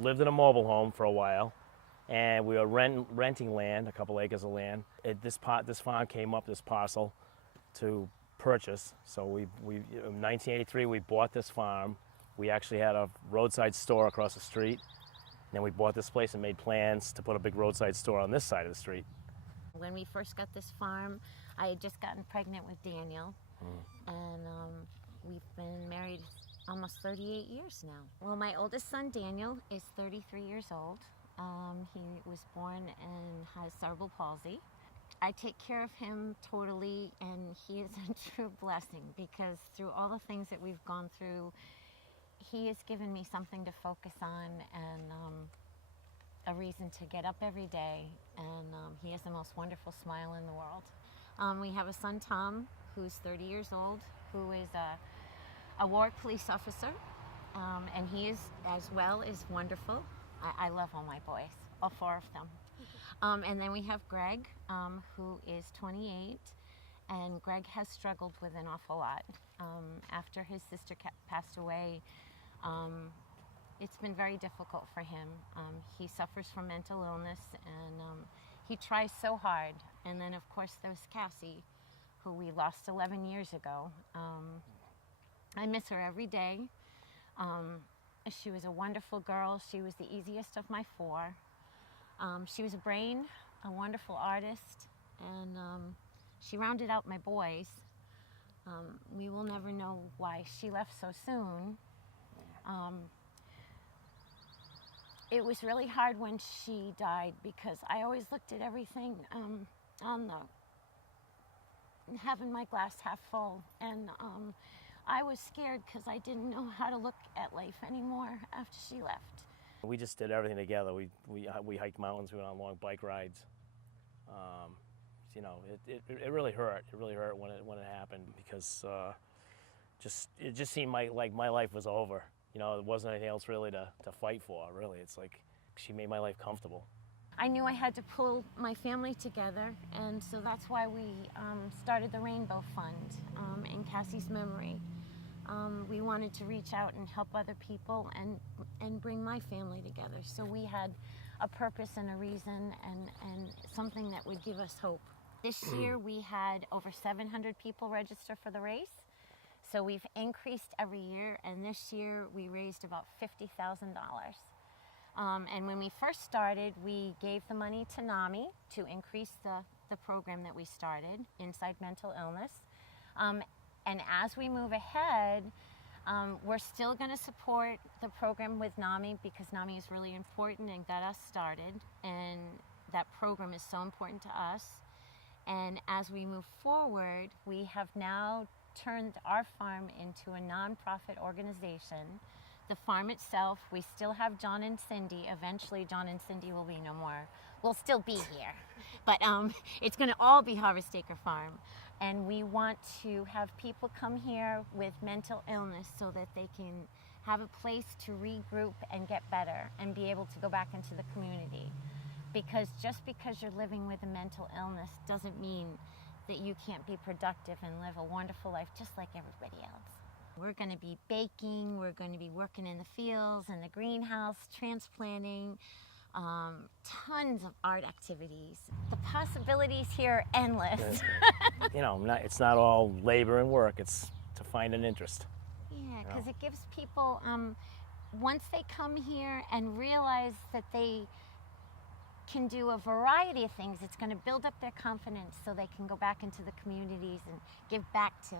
lived in a mobile home for a while, and we were renting land, a couple acres of land. This farm came up, this parcel, to purchase. So in 1983 we bought this farm. We actually had a roadside store across the street. And then we bought this place and made plans to put a big roadside store on this side of the street. When we first got this farm, I had just gotten pregnant with Daniel, and we've been married almost 38 years now. Well, my oldest son, Daniel, is 33 years old. He was born and has cerebral palsy. I take care of him totally, and he is a true blessing because through all the things that we've gone through, he has given me something to focus on and a reason to get up every day, and he has the most wonderful smile in the world. We have a son, Tom, who's 30 years old, who is a Warwick police officer, and he is, as well, is wonderful. I love all my boys, all four of them. And then we have Greg, who is 28, and Greg has struggled with an awful lot. After his sister passed away, it's been very difficult for him. He suffers from mental illness, and he tries so hard. And then, of course, there's Cassie, who we lost 11 years ago. I miss her every day. She was a wonderful girl. She was the easiest of my four. She was a brain, a wonderful artist, and she rounded out my boys. We will never know why she left so soon. It was really hard when she died because I always looked at everything having my glass half full, and I was scared because I didn't know how to look at life anymore after she left. We just did everything together. We hiked mountains, we went on long bike rides. You know, it really hurt. It really hurt when it happened because it just seemed like my life was over. You know, there wasn't anything else really to fight for, really. It's like she made my life comfortable. I knew I had to pull my family together, and so that's why we started the Rainbow Fund in Cassie's memory. We wanted to reach out and help other people and bring my family together. So we had a purpose and a reason and something that would give us hope. This year we had over 700 people register for the race. So we've increased every year, and this year we raised about $50,000. And when we first started, we gave the money to NAMI to increase the program that we started, Inside Mental Illness. And as we move ahead, we're still going to support the program with NAMI because NAMI is really important and got us started, and that program is so important to us. And as we move forward, we have now turned our farm into a nonprofit organization. The farm itself, we still have John and Cindy. Eventually, John and Cindy will be no more. We'll still be here, but it's going to all be Harvest Acre Farm. And we want to have people come here with mental illness so that they can have a place to regroup and get better and be able to go back into the community. Because just because you're living with a mental illness doesn't mean that you can't be productive and live a wonderful life just like everybody else. We're going to be baking, we're going to be working in the fields, in the greenhouse, transplanting, tons of art activities. The possibilities here are endless. You know, it's not all labor and work, it's to find an interest. Yeah, because it gives people, once they come here and realize that they can do a variety of things, it's going to build up their confidence so they can go back into the communities and give back to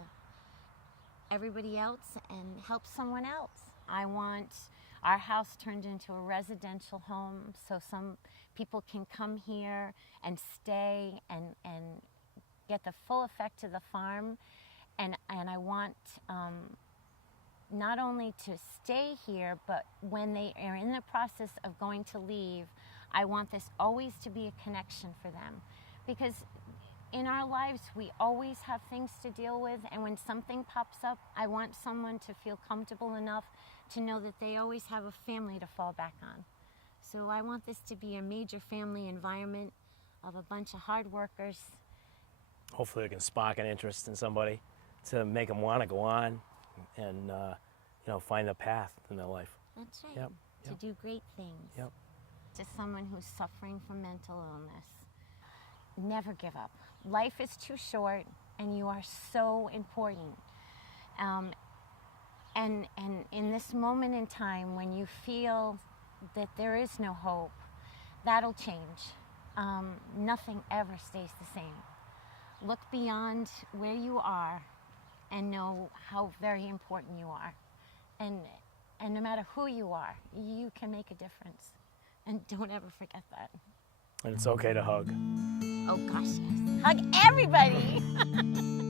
everybody else and help someone else. I want our house turned into a residential home so some people can come here and stay and get the full effect of the farm. And I want not only to stay here, but when they are in the process of going to leave, I want this always to be a connection for them. Because in our lives, we always have things to deal with, and when something pops up, I want someone to feel comfortable enough to know that they always have a family to fall back on. So I want this to be a major family environment of a bunch of hard workers. Hopefully it can spark an interest in somebody to make them want to go on and you know, find a path in their life. That's right. Yep. to do great things. Yep. To someone who's suffering from mental illness, never give up. Life is too short, and you are so important. And in this moment in time when you feel that there is no hope, that'll change. Nothing ever stays the same. Look beyond where you are and know how very important you are. And no matter who you are, you can make a difference. And don't ever forget that. And it's okay to hug. Oh gosh, yes. Hug everybody.